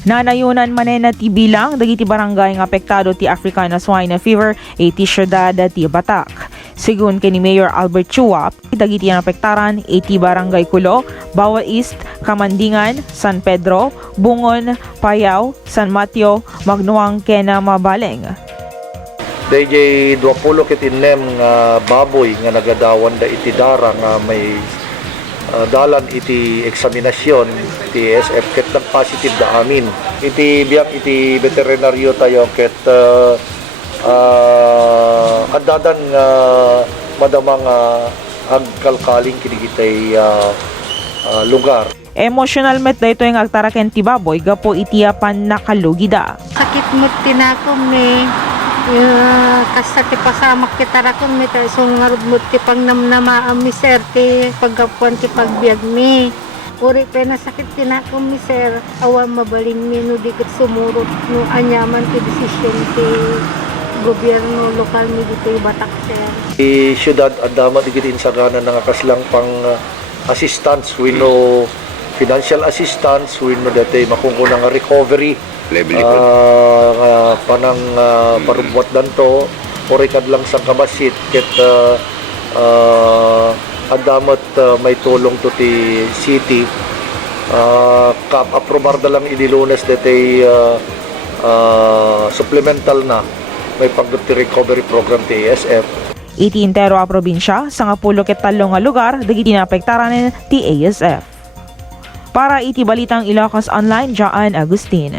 Nanayunan manena ti bilang dagiti barangay nga apektado ti African Swine Fever iti syudad ti Batac. Sigun kini Mayor Albert Chuap, dagiti Naapektaran iti Barangay Kulo, Bawa East, Kamandingan, San Pedro, Bungon, Payao, San Mateo, Magnuang kena Mabaleng. DJ 20 ket innem nga baboy nga nagadawan da iti dara nga may dalan iti eksaminasyon ti SF ket nag-positive da amin. Iti biyak iti veterinaryo tayo ket adadan nga madamang agkalkaling kinigitay lugar. Emotional met dayto yung agtaraken ti baboy gapo iti apan nakalugida. Sakit mo tinakom ni kasta ti pasamak kita rakon mi tayo sungarod mo ti pangnamnama mi sir ti paggapuan ti pagbiag mi. Uri pa na sakit tinakom mi sir awan mabalin mi no dikit sumurot no anyaman ti desisyon ti gobyerno lokal mi dito Batac sir. Di syudad adama digit insagana nga kaslang pang assistance no financial assistance no dati makukunang recovery panang parubwat danto ori kadlang sang kabasit ket adamat may tulong to ti city aprobar da lang ini Lunes dati supplemental na may pagduti recovery program ti ASF. Iti intero a probinsya sa nga 10 ket 3 nga lugar dagiti naapektaran ti ASF. Para iti balitang Ilocos Online, Jaan Agustin.